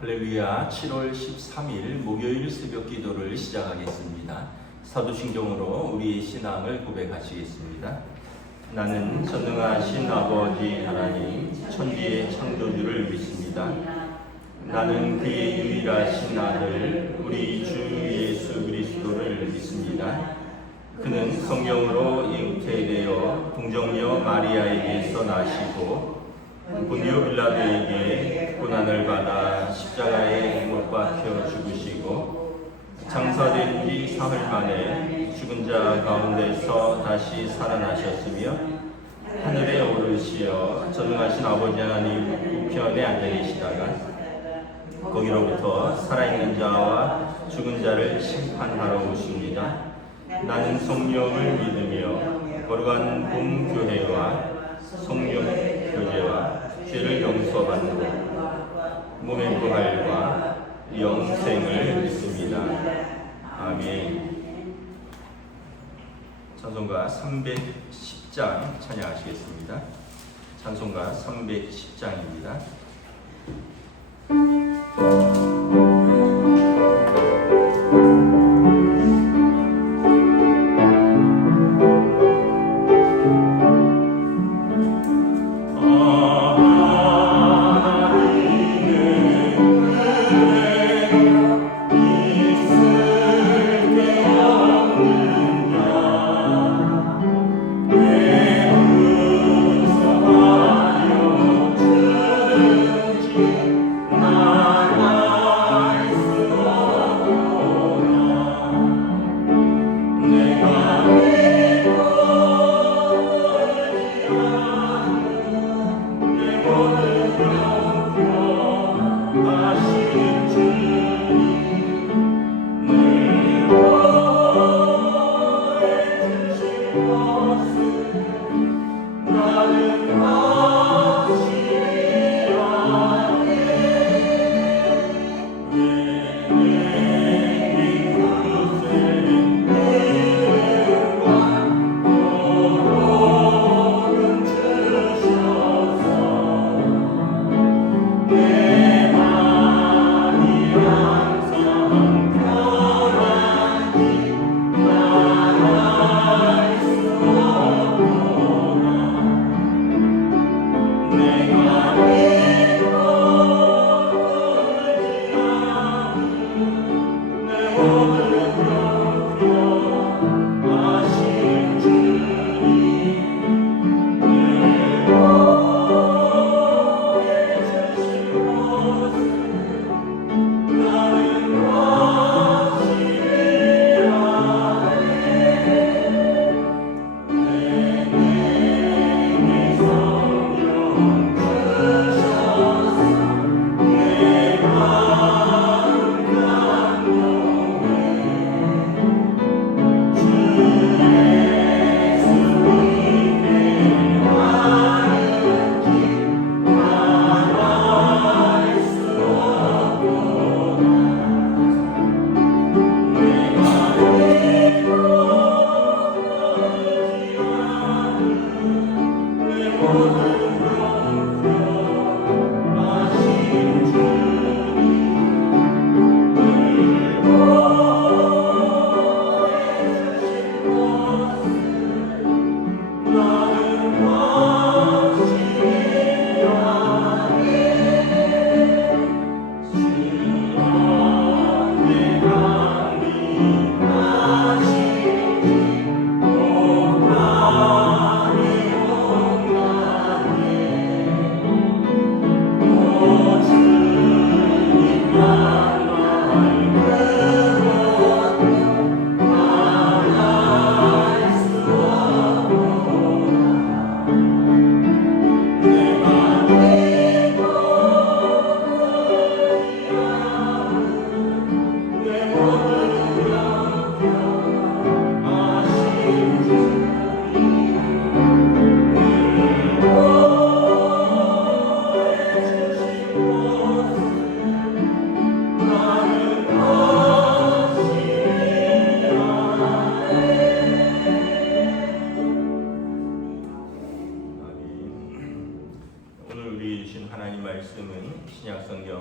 할렐루야. 7월 13일 목요일 새벽 기도를 시작하겠습니다. 사도신경으로 우리의 신앙을 고백하시겠습니다. 나는 전능하신 아버지 하나님 천지의 창조주를 믿습니다. 나는 그의 유일하신 아들 우리 주 예수 그리스도를 믿습니다. 그는 성령으로 잉태되어 동정녀 마리아에게서 나시고 본디오 빌라도에게 고난을 받아 십자가에 못 박혀 죽으시고 장사된 지 사흘 만에 죽은 자 가운데서 다시 살아나셨으며 하늘에 오르시어 전능하신 아버지 하나님 우편에 앉아 계시다가 거기로부터 살아있는 자와 죽은 자를 심판하러 오십니다. 나는 성령을 믿으며 거룩한 본교회와 성령 교제와 죄를 용서받는 몸의 부활과 영생을 믿습니다. 아멘. 찬송가 310장 찬양하시겠습니다. 찬송가 310장입니다.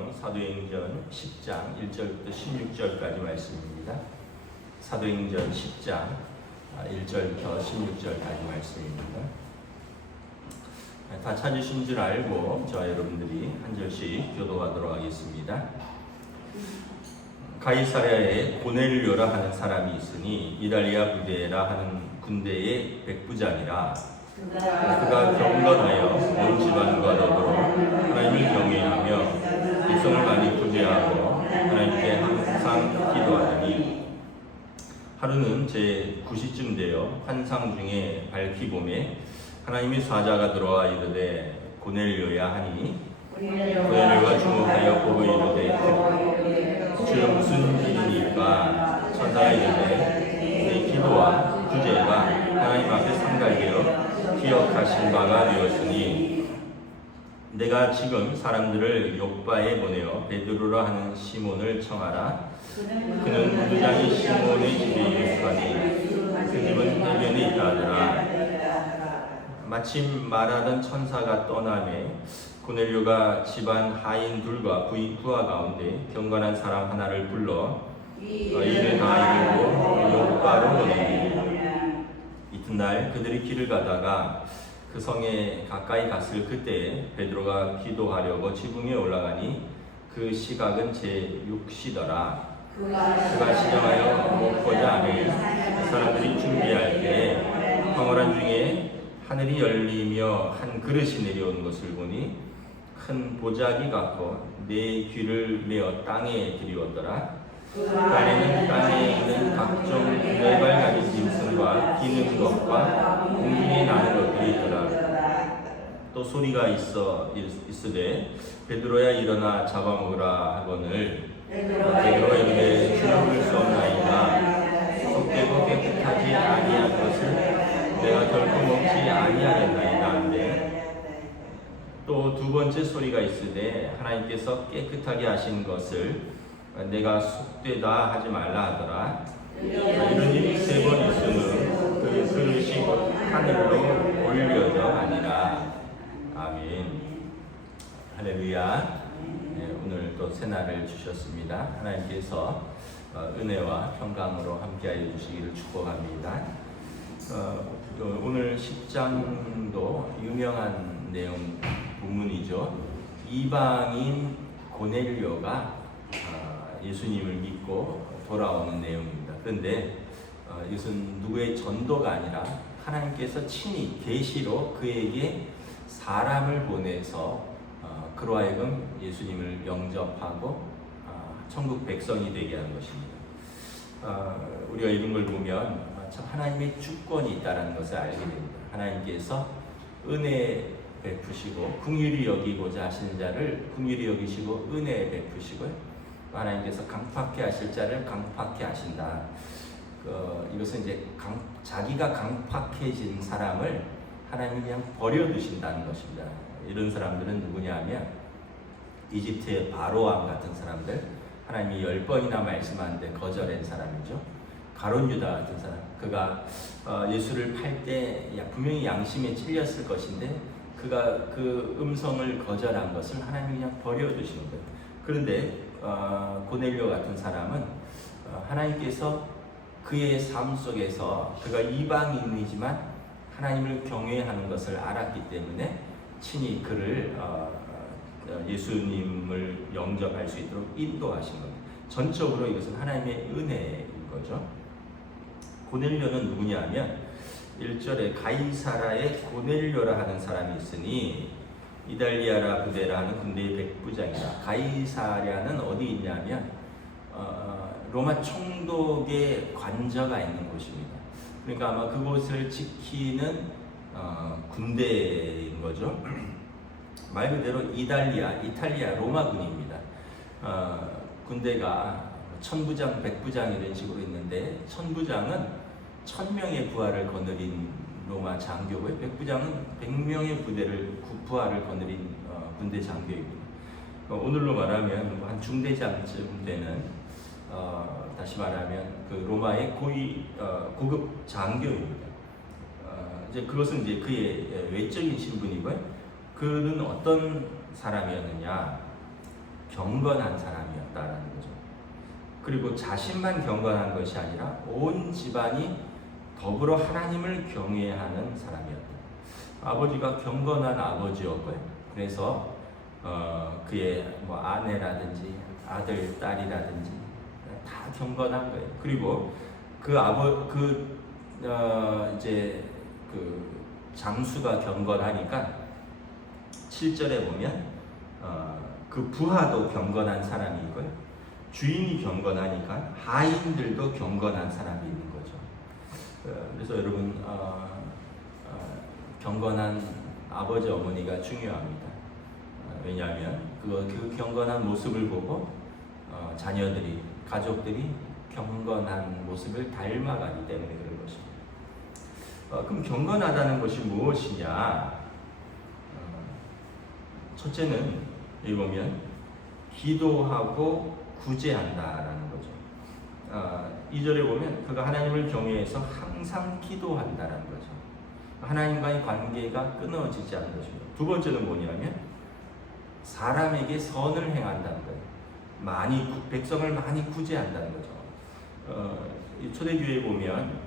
말씀은요, 사도행전 10장 1절부터 16절까지 말씀입니다. 사도행전 10장 1절부터 16절까지 말씀입니다. 다 찾으신 줄 알고 저와 여러분들이 한 절씩 교도하도록 하겠습니다. 가이사랴에 고넬료라 하는 사람이 있으니 이달리아 부대라 하는 군대의 백부장이라. 그가 경건하여 온 집안과 더불어 하나님을 경외하며 백성을 많이 구제하고 하나님께 항상 기도하더니, 하루는 제 9시쯤 되어 환상 중에 밝히 봄에 하나님의 사자가 들어와 이르되 고넬료야 하니, 고넬료가 주목하여 보고 이르되 주여 무슨 일이니까? 천사가 이르되 내 기도와 구제가 하나님 앞에 상달되어 기억하신 바가 되었으니, 내가 지금 사람들을 욥바에 보내어 베드로라 하는 시몬을 청하라. 그는 무두장이 시몬의 집에 있으니 그 집은 해변에 있다 하더라. 마침 말하던 천사가 떠나매 고넬료가 집안 하인 둘과 부하 가운데 경건한 사람 하나를 불러 이를 다 이루고 욥바로 보내니, 이튿날 그들이 길을 가다가 그 성에 가까이 갔을 그때 베드로가 기도하려고 지붕에 올라가니 그 시각은 제6시더라. 그가 시정하여 먹고자 하니 사람들이 준비할 때에 황홀한 중에 하늘이 열리며 한 그릇이 내려오는 것을 보니 큰 보자기 같고 네 귀를 메어 땅에 들이웠더라. 그 안에는 땅에 있는 각종 네발 가진 짐승과 기는 것과 공중에 나는 것들이 있더라. 또 소리가 있으되 베드로야 일어나 잡아먹으라 하거늘 베드로가 이르되 주를 볼 수 없나이다. 속되고 깨끗하지 아니한 것을 내가 결코 먹지 아니하겠나이다 한데, 또 두 번째 소리가 있으되 하나님께서 깨끗하게 하신 것을 내가 속되다 하지 말라 하더라. 이런 일이 세 번 있으면 그 그릇이 곧 하늘로 올려져 가니라. 아멘. 할렐루야. 네, 오늘 또 새날을 주셨습니다. 하나님께서 은혜와 평강으로 함께하여 주시기를 축복합니다. 오늘 10장도 유명한 내용 본문이죠. 이방인 고넬료가 예수님을 믿고 돌아오는 내용입니다. 그런데 이것은 누구의 전도가 아니라 하나님께서 친히 계시로 그에게 사람을 보내서 그로 하여금 예수님을 영접하고 천국 백성이 되게 하는 것입니다. 우리가 이런 걸 보면 참 하나님의 주권이 있다는 것을 알게 됩니다. 하나님께서 은혜 베푸시고 긍휼히 여기고자 하시는 자를 긍휼히 여기시고 은혜 베푸시고, 하나님께서 강팍해 하실 자를 강팍해 하신다. 이것은 이제 자기가 강팍해진 사람을 하나님이 그냥 버려두신다는 것입니다. 이런 사람들은 누구냐면 이집트의 바로왕 같은 사람들, 하나님이 10번이나 말씀하는데 거절한 사람이죠. 가룟 유다 같은 사람, 그가 예수를 팔 때 분명히 양심에 찔렸을 것인데 그가 그 음성을 거절한 것을 하나님이 그냥 버려두시는 거예요. 그런데 고넬료 같은 사람은 하나님께서 그의 삶 속에서 그가 이방인이지만 하나님을 경외하는 것을 알았기 때문에 친히 그를 예수님을 영접할 수 있도록 인도하신 겁니다. 전적으로 이것은 하나님의 은혜인 거죠. 고넬료는 누구냐면 1절에 가이사라에 고넬료라 하는 사람이 있으니 이달리아라 부대라 하는 군대의 백부장이다. 가이사랴는 어디 있냐면 로마 총독의 관저가 있는 곳입니다. 그러니까 아마 그곳을 지키는 군대인 거죠. 말 그대로 이탈리아 로마군입니다. 군대가 천부장, 백부장 이런 식으로 있는데, 천부장은 1000명의 부하를 거느린 로마 장교고요. 백부장은 100명의 부하를 거느린 군대 장교입니다. 오늘로 말하면 한 중대장쯤 되는 다시 말하면 그 로마의 고급 장교입니다. 이제 그것은 이제 그의 외적인 신분이고요. 그는 어떤 사람이었느냐? 경건한 사람이었다라는 거죠. 그리고 자신만 경건한 것이 아니라 온 집안이 더불어 하나님을 경외하는 사람이었다. 아버지가 경건한 아버지였고요. 그래서 그의 뭐 아내라든지 아들, 딸이라든지 다 경건한 거예요. 그리고 이제 그 장수가 경건하니까 7절에 보면 그 부하도 경건한 사람이고요. 주인이 경건하니까 하인들도 경건한 사람이 있는 거죠. 그래서 여러분 경건한 아버지 어머니가 중요합니다. 왜냐하면 그 경건한 모습을 보고 자녀들이 가족들이 경건한 모습을 닮아가기 때문에 그런 것입니다. 그럼 경건하다는 것이 무엇이냐? 첫째는 여기 보면 기도하고 구제한다라는 거죠. 2절에 보면 그가 하나님을 경외해서 항상 기도한다라는 거죠. 하나님과의 관계가 끊어지지 않는 것입니다. 두 번째는 뭐냐면 사람에게 선을 행한다는 거예요. 백성을 많이 구제한다는 거죠. 초대교회에 보면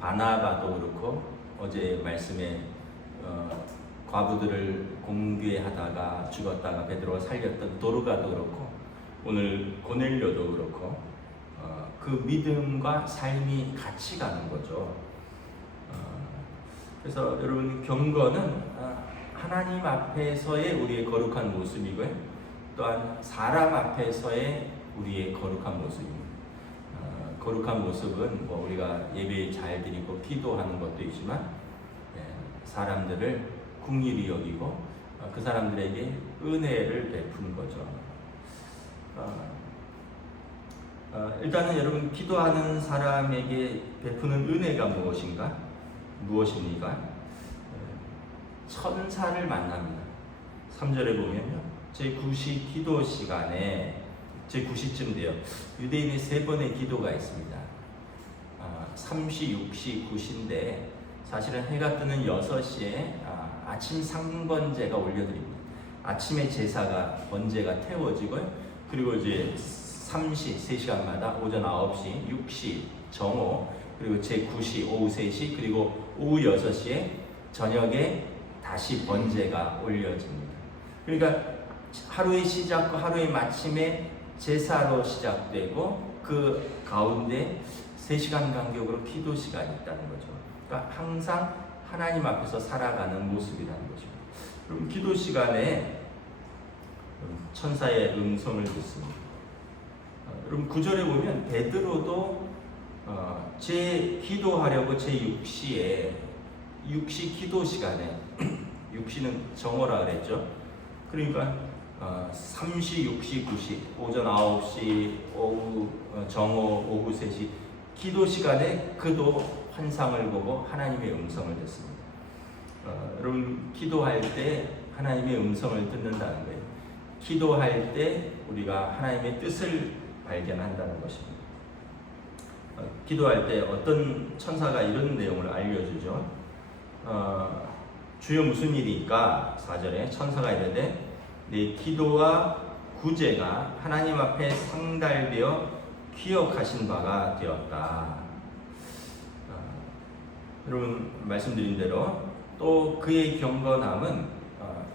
바나바도 그렇고 어제 말씀에 과부들을 공개하다가 죽었다가 베드로가 살렸던 도르가도 그렇고 오늘 고넬료도 그렇고 그 믿음과 삶이 같이 가는 거죠. 그래서 여러분 경건은 하나님 앞에서의 우리의 거룩한 모습이고요. 또한 사람 앞에서의 우리의 거룩한 모습입니다. 거룩한 모습은 뭐 우리가 예배 잘 드리고 기도하는 것도 있지만 사람들을 긍휼히 여기고 그 사람들에게 은혜를 베푸는 거죠. 일단은 여러분 기도하는 사람에게 베푸는 은혜가 무엇입니까? 천사를 만납니다. 3절에 보면요. 제9시 기도 시간에 제9시쯤 돼요. 유대인의 3번의 기도가 있습니다. 3시, 6시, 9시인데 사실은 해가 뜨는 6시에 아침 상번제가 올려드립니다. 아침에 제사가 번제가 태워지고요. 그리고 이제 3시, 3시간마다 오전 9시, 6시 정오, 그리고 제9시 오후 3시, 그리고 오후 6시에 저녁에 다시 번제가 올려집니다. 그러니까 하루의 시작과 하루의 마침에 제사로 시작되고 그 가운데 3시간 간격으로 기도 시간이 있다는 거죠. 그러니까 항상 하나님 앞에서 살아가는 모습이라는 것입니다. 그럼 기도 시간에 천사의 음성을 듣습니다. 여러분 9절에 보면 베드로도 기도하려고 제6시에 6시 기도 시간에 6시는 정오라 그랬죠. 그러니까 3시, 6시, 9시, 오전 9시, 오후 정오, 오후 3시 기도 시간에 그도 환상을 보고 하나님의 음성을 듣습니다. 여러분 기도할 때 하나님의 음성을 듣는다는 거예요. 기도할 때 우리가 하나님의 뜻을 발견한다는 것입니다. 기도할 때 어떤 천사가 이런 내용을 알려주죠. 주여 무슨 일이니까 4절에 천사가 이르되 내 기도와 구제가 하나님 앞에 상달되어 기억하신 바가 되었다. 여러분 말씀드린 대로 또 그의 경건함은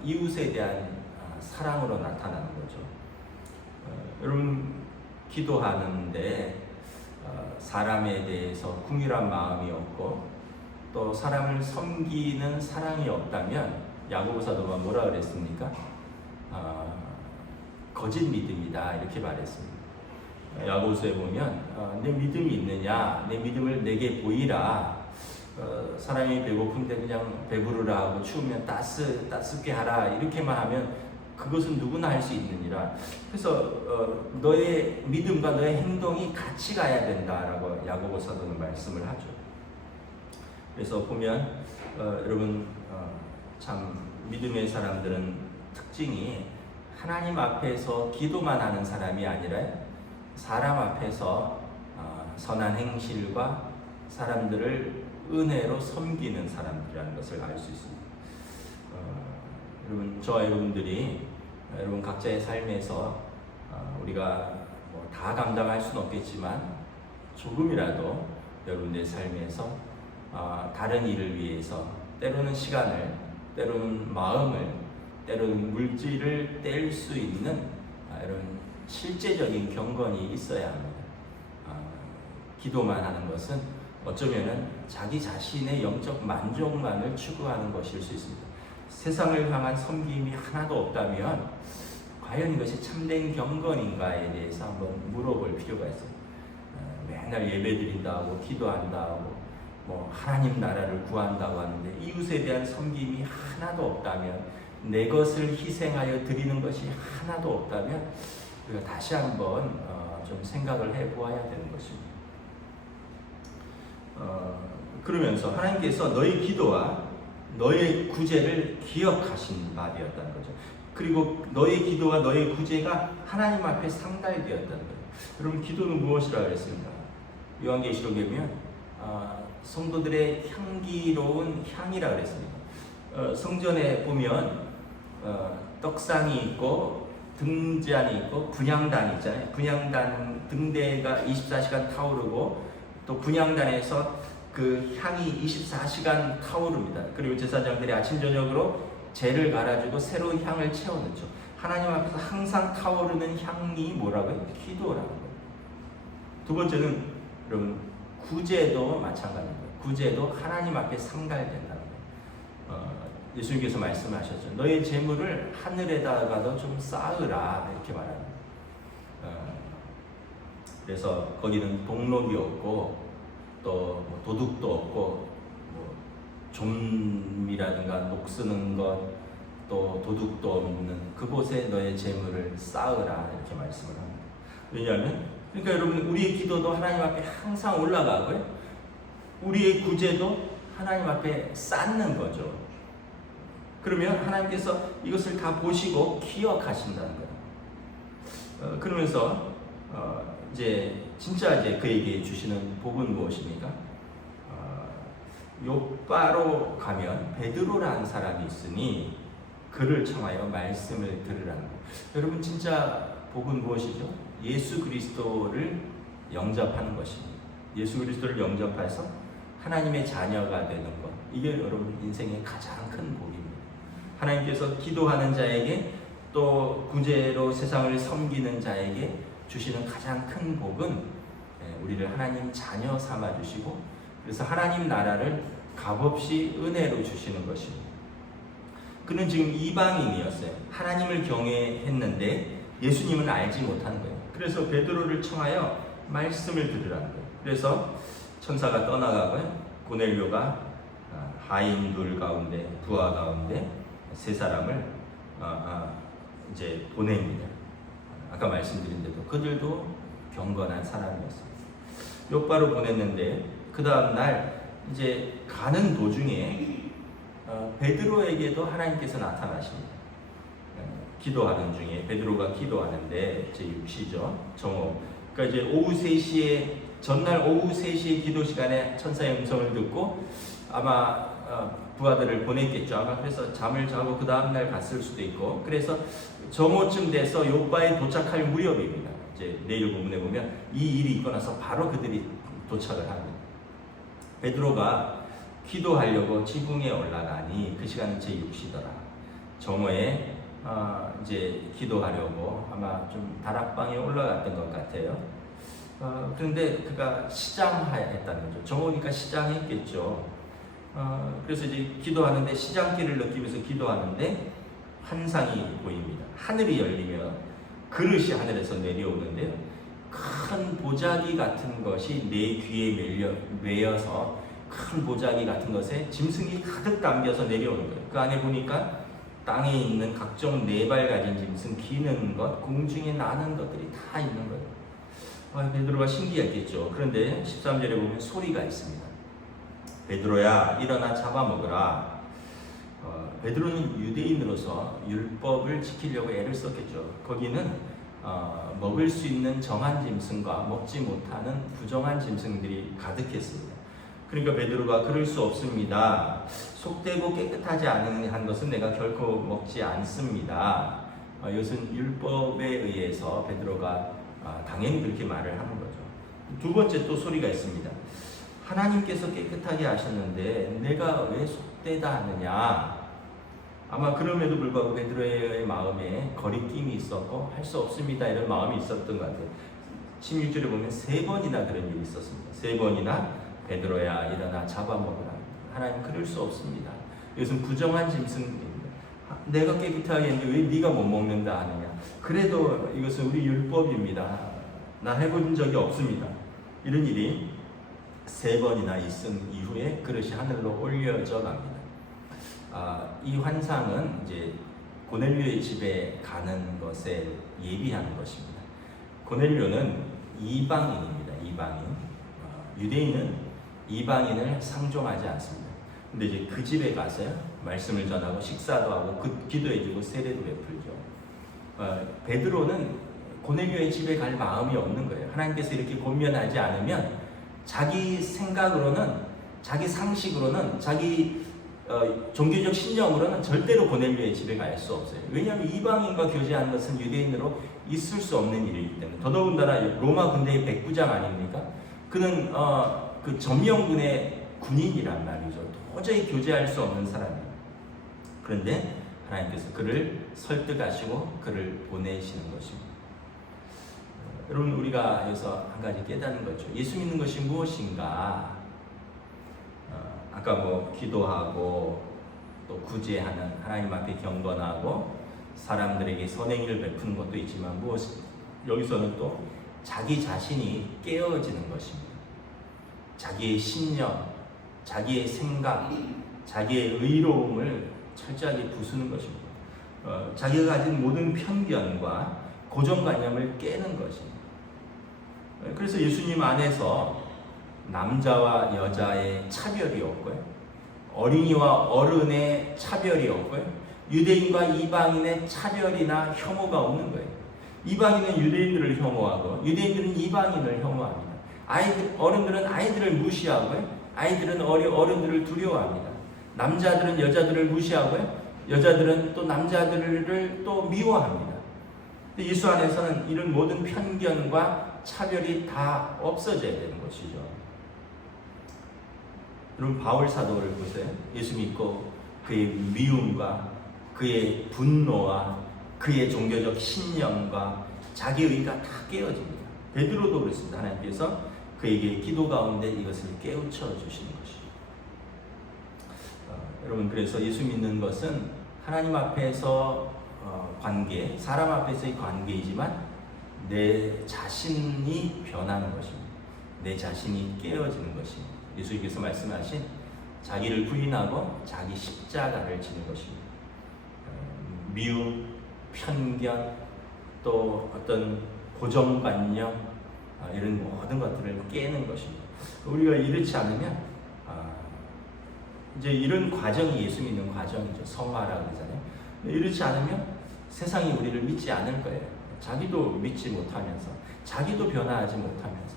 이웃에 대한 사랑으로 나타나는 거죠. 여러분 기도하는데 사람에 대해서 긍휼한 마음이 없고 또 사람을 섬기는 사랑이 없다면 야고보 사도가 뭐라 그랬습니까? 거짓 믿음이다 이렇게 말했습니다. 야고보서에 보면 내 믿음이 있느냐, 내 믿음을 내게 보이라. 사람이 배고픈데 그냥 배부르라 하고 추우면 따숩게 하라 이렇게만 하면 그것은 누구나 할 수 있느니라. 그래서 너의 믿음과 너의 행동이 같이 가야 된다라고 야고보 사도는 말씀을 하죠. 그래서 보면 여러분 참 믿음의 사람들은 특징이 하나님 앞에서 기도만 하는 사람이 아니라 사람 앞에서 선한 행실과 사람들을 은혜로 섬기는 사람들이라는 것을 알 수 있습니다. 여러분 저와 여러분들이 여러분 각자의 삶에서 우리가 뭐 다 감당할 수는 없겠지만 조금이라도 여러분들의 삶에서 다른 일을 위해서 때로는 시간을, 때로는 마음을, 때로는 물질을 뗄 수 있는 이런 실제적인 경건이 있어야 합니다. 기도만 하는 것은 어쩌면은 자기 자신의 영적 만족만을 추구하는 것일 수 있습니다. 세상을 향한 섬김이 하나도 없다면 과연 이것이 참된 경건인가에 대해서 한번 물어볼 필요가 있어요. 맨날 예배드린다고 기도한다고 뭐 하나님 나라를 구한다고 하는데 이웃에 대한 섬김이 하나도 없다면, 내 것을 희생하여 드리는 것이 하나도 없다면 우리가 다시 한번 좀 생각을 해보아야 되는 것입니다. 그러면서 하나님께서 너의 기도와 너의 구제를 기억하신 바 되었다는 거죠. 그리고 너의 기도와 너의 구제가 하나님 앞에 상달되었다는 거예요. 여러분, 기도는 무엇이라고 그랬습니까? 요한계시록에 보면 성도들의 향기로운 향이라고 그랬습니다. 성전에 보면 떡상이 있고 등잔이 있고 분향단이 있잖아요. 분향단 등대가 24시간 타오르고 또 분향단에서 그 향이 24시간 타오릅니다. 그리고 제사장들이 아침 저녁으로 재를 갈아주고 새로운 향을 채워넣죠. 하나님 앞에서 항상 타오르는 향이 뭐라고요? 기도라는 거예요. 두 번째는 여러분, 구제도 마찬가지입니다. 구제도 하나님 앞에 상달된다는 거예요. 예수님께서 말씀하셨죠. 너의 재물을 하늘에다가도 좀 쌓으라, 이렇게 말합니다. 그래서 거기는 동록이 없고 또 뭐 도둑도 없고 뭐 좀이라든가 녹 쓰는 것, 또 도둑도 없는 그곳에 너의 재물을 쌓으라, 이렇게 말씀을 합니다. 왜냐하면 그러니까 여러분, 우리의 기도도 하나님 앞에 항상 올라가고요, 우리의 구제도 하나님 앞에 쌓는 거죠. 그러면 하나님께서 이것을 다 보시고 기억하신다는 거예요. 그러면서 이제 진짜 이제 그에게 주시는 복은 무엇입니까? 요바로 가면 베드로라는 사람이 있으니 그를 청하여 말씀을 들으라는 거예요. 여러분, 진짜 복은 무엇이죠? 예수 그리스도를 영접하는 것입니다. 예수 그리스도를 영접해서 하나님의 자녀가 되는 것, 이게 여러분 인생의 가장 큰 복입니다. 하나님께서 기도하는 자에게 또 구제로 세상을 섬기는 자에게 주시는 가장 큰 복은 우리를 하나님 자녀 삼아 주시고, 그래서 하나님 나라를 값없이 은혜로 주시는 것입니다. 그는 지금 이방인이었어요. 하나님을 경외했는데 예수님을 알지 못하는 거예요. 그래서 베드로를 청하여 말씀을 들으라는 거예요. 그래서 천사가 떠나가고요, 고넬료가 하인 둘 가운데, 부하 가운데 세 사람을 이제 보냅니다. 아까 말씀드린 대로 그들도 경건한 사람이었습니다. 요바로 보냈는데 그 다음 날 이제 가는 도중에 베드로에게도 하나님께서 나타나십니다. 기도하는 중에 베드로가 기도하는데 제6시죠. 정오. 그러니까 이제 오후 3시에, 전날 오후 3시에 기도 시간에 천사의 음성을 듣고 아마 부하들을 보냈겠죠. 아마 그래서 잠을 자고 그 다음날 갔을 수도 있고, 그래서 정오쯤 돼서 요바에 도착할 무렵입니다. 이제 내일 본문에 보면 이 일이 있고 나서 바로 그들이 도착을 합니다. 베드로가 기도하려고 지붕에 올라가니 그 시간은 제6시더라. 정오에 이제 기도하려고 아마 좀 다락방에 올라갔던 것 같아요. 그런데 그가 시장했다는 거죠. 정오니까 시장했겠죠. 그래서 이제 기도하는데, 시장길을 느끼면서 기도하는데 환상이 보입니다. 하늘이 열리며 그릇이 하늘에서 내려오는데요, 큰 보자기 같은 것이 내 귀에 매여서 큰 보자기 같은 것에 짐승이 가득 담겨서 내려오는 거예요. 그 안에 보니까 땅에 있는 각종 네 발 가진 짐승, 기는 것, 공중에 나는 것들이 다 있는 거예요. 베드로가 신기했겠죠. 그런데 13절에 보면 소리가 있습니다. 베드로야, 일어나 잡아먹으라. 베드로는 유대인으로서 율법을 지키려고 애를 썼겠죠. 거기는 먹을 수 있는 정한 짐승과 먹지 못하는 부정한 짐승들이 가득했습니다. 그러니까 베드로가 그럴 수 없습니다. 속되고 깨끗하지 않은 한 것은 내가 결코 먹지 않습니다. 이것은 율법에 의해서 베드로가 당연히 그렇게 말을 하는 거죠. 두 번째 또 소리가 있습니다. 하나님께서 깨끗하게 하셨는데 내가 왜 속되다 하느냐. 아마 그럼에도 불구하고 베드로의 마음에 거리낌이 있었고 할 수 없습니다 이런 마음이 있었던 것 같아요. 16절에 보면 3번이나 그런 일이 있었습니다. 3번이나 베드로야 일어나 잡아먹으라. 하나님 그럴 수 없습니다. 이것은 부정한 짐승입니다. 내가 깨끗하게 했는데 왜 네가 못 먹는다 하느냐. 그래도 이것은 우리 율법입니다. 나 해본 적이 없습니다. 이런 일이 3번이나 있은 이후에 그릇이 하늘로 올려져 갑니다. 이 환상은 이제 고넬료의 집에 가는 것에 예비하는 것입니다. 고넬료는 이방인입니다. 이방인. 유대인은 이방인을 상종하지 않습니다. 근데 이제 그 집에 가서요, 말씀을 전하고 식사도 하고 기도해주고 세례도 베풀죠. 베드로는 고넬료의 집에 갈 마음이 없는 거예요. 하나님께서 이렇게 권면하지 않으면 자기 생각으로는, 자기 상식으로는, 자기 종교적 신념으로는 절대로 고넬료의 집에 갈 수 없어요. 왜냐하면 이방인과 교제하는 것은 유대인으로 있을 수 없는 일이기 때문에. 더더군다나 로마 군대의 백부장 아닙니까? 그는 그 점령군의 군인이란 말이죠. 도저히 교제할 수 없는 사람이에요. 그런데 하나님께서 그를 설득하시고 그를 보내시는 것입니다. 여러분, 우리가 여기서 한 가지 깨닫는 거죠. 예수 믿는 것이 무엇인가? 아까 뭐 기도하고 또 구제하는, 하나님 앞에 경건하고 사람들에게 선행을 베푸는 것도 있지만 여기서는 또 자기 자신이 깨어지는 것입니다. 자기의 신념, 자기의 생각, 자기의 의로움을 철저하게 부수는 것입니다. 자기가 가진 모든 편견과 고정관념을 깨는 것입니다. 그래서 예수님 안에서 남자와 여자의 차별이 없고요, 어린이와 어른의 차별이 없고요, 유대인과 이방인의 차별이나 혐오가 없는 거예요. 이방인은 유대인들을 혐오하고 유대인들은 이방인을 혐오합니다. 어른들은 아이들을 무시하고요, 아이들은 어른들을 두려워합니다. 남자들은 여자들을 무시하고요, 여자들은 또 남자들을 또 미워합니다. 예수 안에서는 이런 모든 편견과 차별이 다 없어져야 되는 것이죠. 여러분, 바울 사도를 보세요. 예수 믿고 그의 미움과 그의 분노와 그의 종교적 신념과 자기 의가 다 깨어집니다. 베드로도 그렇습니다. 하나님께서 그에게 기도 가운데 이것을 깨우쳐 주시는 것입니다. 여러분, 그래서 예수 믿는 것은 하나님 앞에서 관계, 사람 앞에서의 관계이지만 내 자신이 변하는 것입니다. 내 자신이 깨어지는 것입니다. 예수님께서 말씀하신 자기를 부인하고 자기 십자가를 지는 것입니다. 미움, 편견, 또 어떤 고정관념, 이런 모든 것들을 깨는 것입니다. 우리가 이렇지 않으면 이제 이런 과정이 예수 믿는 과정이죠. 성화라고 하잖아요. 이렇지 않으면 세상이 우리를 믿지 않을 거예요. 자기도 믿지 못하면서, 자기도 변화하지 못하면서,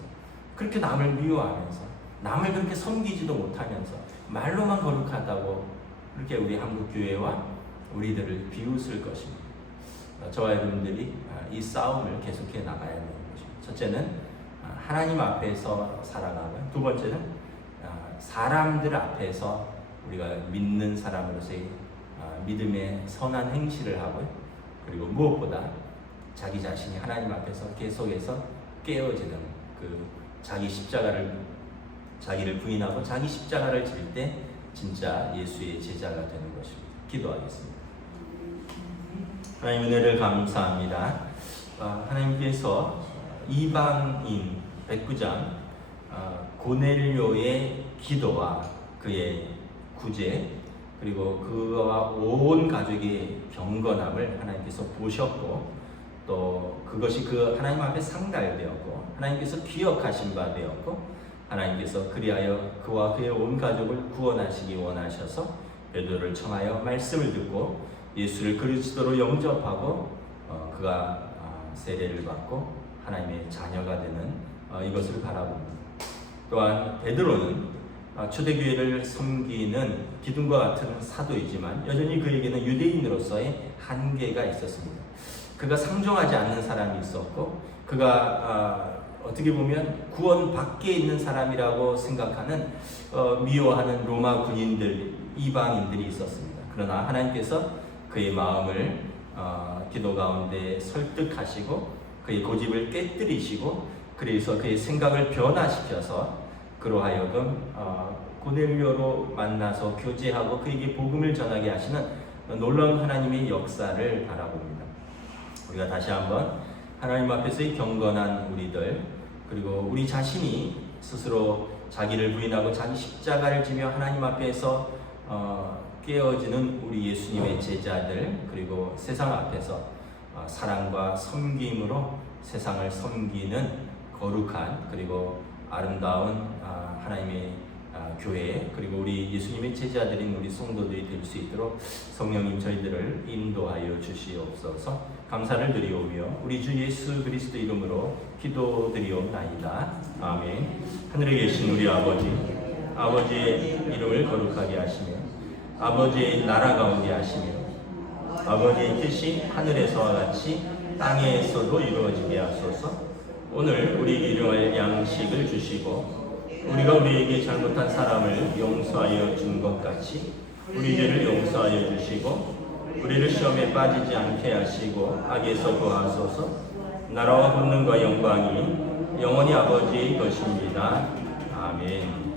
그렇게 남을 미워하면서, 남을 그렇게 섬기지도 못하면서, 말로만 거룩하다고 그렇게 우리 한국 교회와 우리들을 비웃을 것입니다. 저와 여러분들이 이 싸움을 계속해 나가야 되는 것입니다. 첫째는 하나님 앞에서 살아가고요. 두 번째는 사람들 앞에서 우리가 믿는 사람으로서의 믿음의 선한 행실을 하고요. 그리고 무엇보다 자기 자신이 하나님 앞에서 계속해서 깨어지는 그 자기를 부인하고 자기 십자가를 질 때 진짜 예수의 제자가 되는 것입니다. 기도하겠습니다. 하나님, 은혜를 감사합니다. 하나님께서 이방인 백부장 고넬료의 기도와 그의 구제, 그리고 그와 온 가족의 경건함을 하나님께서 보셨고, 또 그것이 그 하나님 앞에 상달되었고, 하나님께서 기억하신 바 되었고, 하나님께서 그리하여 그와 그의 온 가족을 구원하시기 원하셔서 베드로를 청하여 말씀을 듣고 예수를 그리스도로 영접하고 그가 세례를 받고 하나님의 자녀가 되는 이것을 바라봅니다. 또한 베드로는 초대교회를 섬기는 기둥과 같은 사도이지만 여전히 그에게는 유대인으로서의 한계가 있었습니다. 그가 상종하지 않는 사람이 있었고 그가 어떻게 보면 구원 밖에 있는 사람이라고 생각하는 미워하는 로마 군인들, 이방인들이 있었습니다. 그러나 하나님께서 그의 마음을 기도 가운데 설득하시고 그의 고집을 깨뜨리시고 그래서 그의 생각을 변화시켜서 그로 하여금 고넬료로 만나서 교제하고 그에게 복음을 전하게 하시는 놀라운 하나님의 역사를 바라봅니다. 우리가 다시 한번 하나님 앞에서의 경건한 우리들, 그리고 우리 자신이 스스로 자기를 부인하고 자기 십자가를 지며 하나님 앞에서 깨어지는 우리 예수님의 제자들, 그리고 세상 앞에서 사랑과 섬김으로 세상을 섬기는 거룩한 그리고 아름다운 하나님의 교회, 그리고 우리 예수님의 제자들인 우리 성도들이 될 수 있도록 성령님 저희들을 인도하여 주시옵소서. 감사를 드리오며 우리 주 예수 그리스도 이름으로 기도드리옵나이다. 아멘. 하늘에 계신 우리 아버지, 아버지의 이름을 거룩하게 하시며 아버지의 나라가 오게 하시며 아버지의 뜻이 하늘에서와 같이 땅에서도 이루어지게 하소서. 오늘 우리 일용할 양식을 주시고 우리가 우리에게 잘못한 사람을 용서하여 준 것 같이 우리 죄를 용서하여 주시고 우리를 시험에 빠지지 않게 하시고 악에서 구하소서. 나라와 권능과 영광이 영원히 아버지의 것입니다. 아멘.